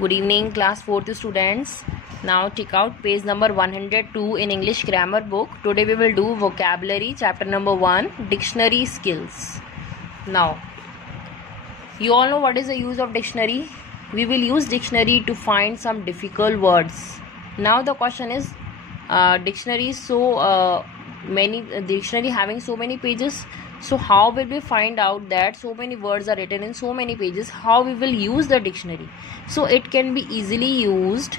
Good evening, class 4th students. Now take out page number 102 in English grammar book. Today we will do vocabulary chapter number 1, dictionary skills. Now, you all know what is the use of dictionary? We will use dictionary to find some difficult words. Now the question is, dictionary having so many pages. So how will we find out that so many words are written in so many pages? How we will use the dictionary? So it can be easily used,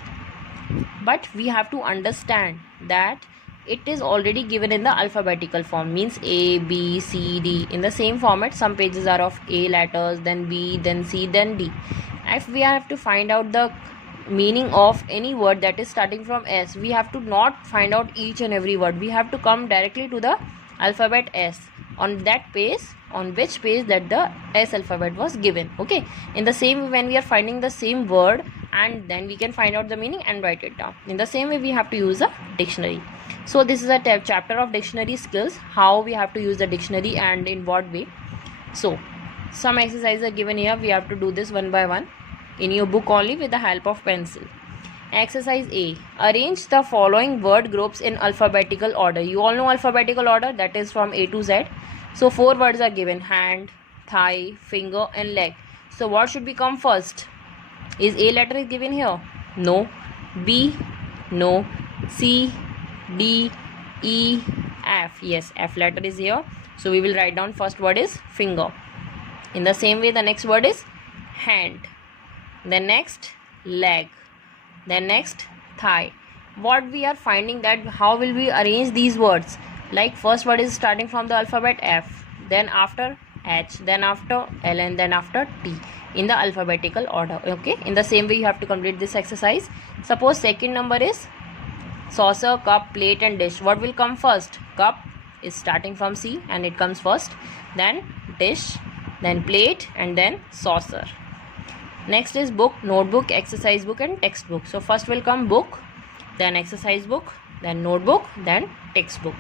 but we have to understand that it is already given in the alphabetical form, means A, B, C, D. In the same format, some pages are of A letters, then B, then C, then D. If we have to find out the meaning of any word that is starting from S, we have to not find out each and every word. We have to come directly to the alphabet S on that page, on which page that the S alphabet was given. Okay, in the same way, when we are finding the same word, and then we can find out the meaning and write it down. In the same way, we have to use a dictionary. So this is a chapter of dictionary skills, how we have to use the dictionary and in what way. So some exercises are given here. We have to do this one by one in your book only with the help of pencil. Exercise A. Arrange the following word groups in alphabetical order. You all know alphabetical order, that is from A to Z. So 4 words are given: hand, thigh, finger and leg. So what should become first? Is A letter is given here? No. B? No. C, D, E, F. Yes, F letter is here. So we will write down first word is finger. In the same way, the next word is hand. Then next leg. Then next thigh. What we are finding that how will we arrange these words? Like first word is starting from the alphabet F, then after H, then after L, and then after T in the alphabetical order. Okay, in the same way you have to complete this exercise. Suppose second number is saucer, cup, plate and dish. What will come first? Cup is starting from C and it comes first, then dish, then plate and then saucer. Next is book, notebook, exercise book and textbook. So first will come book, then exercise book, then notebook, then textbook.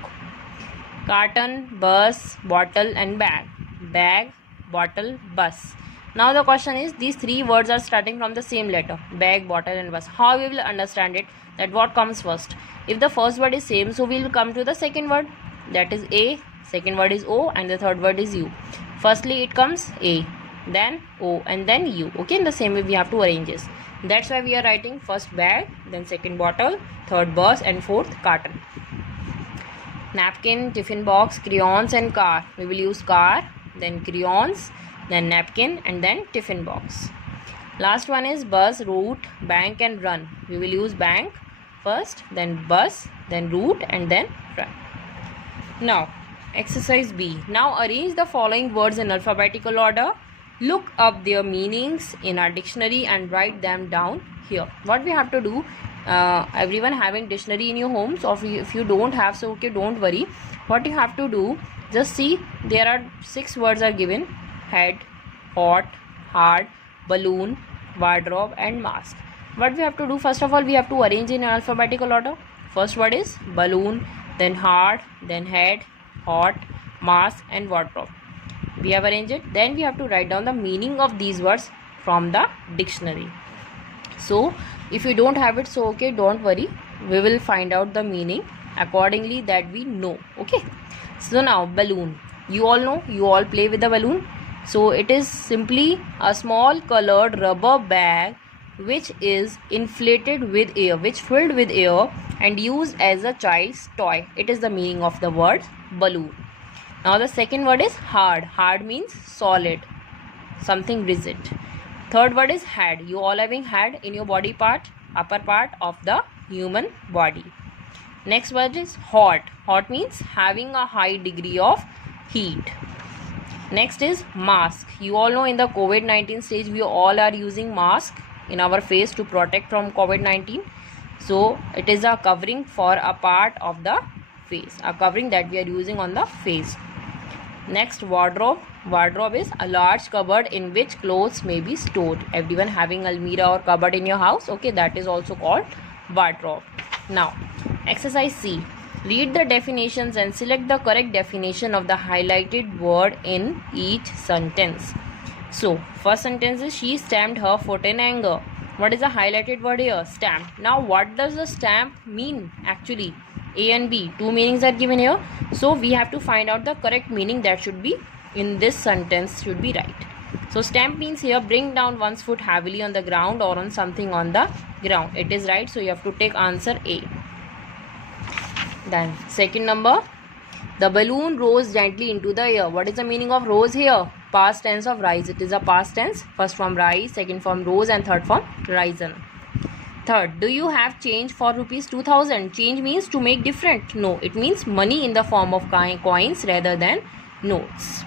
Carton, bus, bottle and bag. Bag, bottle, bus. Now the question is, these 3 words are starting from the same letter: bag, bottle and bus. How we will understand it, that what comes first? If the first word is same, so we will come to the second word, that is A, second word is O and the third word is U. Firstly it comes A, then O and then U. Okay, in the same way we have to arrange this. That's why we are writing first bag, then second bottle, third bus and fourth carton. Napkin, tiffin box, crayons and car. We will use car, then crayons, then napkin and then tiffin box. Last one is bus, route, bank and run. We will use bank first, then bus, then route and then run. Now exercise B. Now arrange the following words in alphabetical order. Look up their meanings in our dictionary and write them down here. What we have to do, everyone having dictionary in your homes, or if you don't have, so okay, don't worry. What you have to do, just see, there are 6 words are given: head, hot, hard, balloon, wardrobe and mask. What we have to do, first of all, we have to arrange in alphabetical order. First word is balloon, then hard, then head, hot, mask and wardrobe. We have arranged it. Then we have to write down the meaning of these words from the dictionary. So if you don't have it, so okay, don't worry, we will find out the meaning accordingly that we know. Okay, so now balloon, you all know, you all play with the balloon. So it is simply a small colored rubber bag which is inflated with air, which filled with air and used as a child's toy. It is the meaning of the word balloon. Now the second word is hard. Hard means solid, something rigid. Third word is head. You all having head in your body part, upper part of the human body. Next word is hot. Hot means having a high degree of heat. Next is mask. You all know in the COVID-19 stage, we all are using mask in our face to protect from COVID-19. So it is a covering for a part of the face, a covering that we are using on the face. Next, wardrobe. Wardrobe is a large cupboard in which clothes may be stored. Everyone having almirah or cupboard in your house, okay, that is also called wardrobe. Now exercise C. Read the definitions and select the correct definition of the highlighted word in each sentence. So first sentence is, she stamped her foot in anger. What is the highlighted word here? Stamp. Now what does the stamp mean actually? A and B, two meanings are given here, so we have to find out the correct meaning that should be in this sentence should be right. So stamp means here bring down one's foot heavily on the ground or on something on the ground. It is right, so you have to take answer A. Then second number, the balloon rose gently into the air. What is the meaning of rose here? Past tense of rise. It is a past tense. First form rise, second form rose, and third form risen. Third, do you have change for rupees 2000? Change means to make different. No, it means money in the form of coins rather than notes.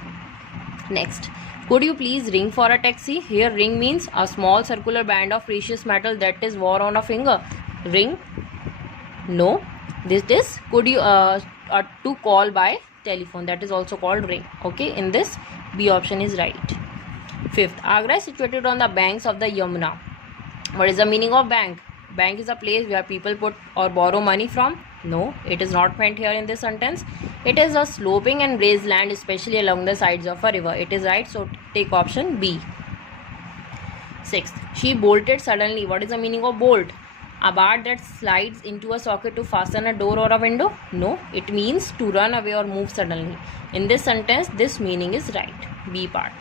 Next, could you please ring for a taxi? Here ring means a small circular band of precious metal that is worn on a finger. Ring? No. This is could you to call by telephone, that is also called ring. Okay, in this B option is right. Fifth, Agra is situated on the banks of the Yamuna. What is the meaning of bank? Bank is a place where people put or borrow money from. No, it is not meant here in this sentence. It is a sloping and raised land, especially along the sides of a river. It is right, so take option B. Sixth, she bolted suddenly. What is the meaning of bolt? A bar that slides into a socket to fasten a door or a window? No, it means to run away or move suddenly. In this sentence, this meaning is right. B part.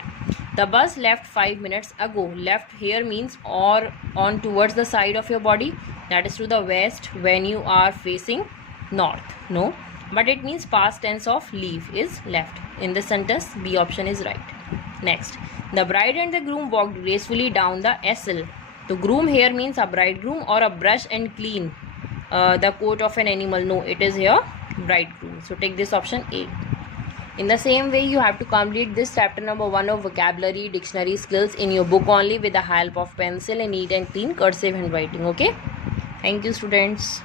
The bus left 5 minutes ago. Left here means or on towards the side of your body, that is to the west when you are facing north. No, but it means past tense of leave is left. In this sentence, B option is right. Next, the bride and the groom walked gracefully down the aisle. To groom here means a bridegroom or a brush and clean the coat of an animal. No, it is here bridegroom. So take this option A. In the same way, you have to complete this chapter number 1 of vocabulary dictionary skills in your book only with the help of pencil and neat and clean cursive handwriting. Okay. Thank you, students.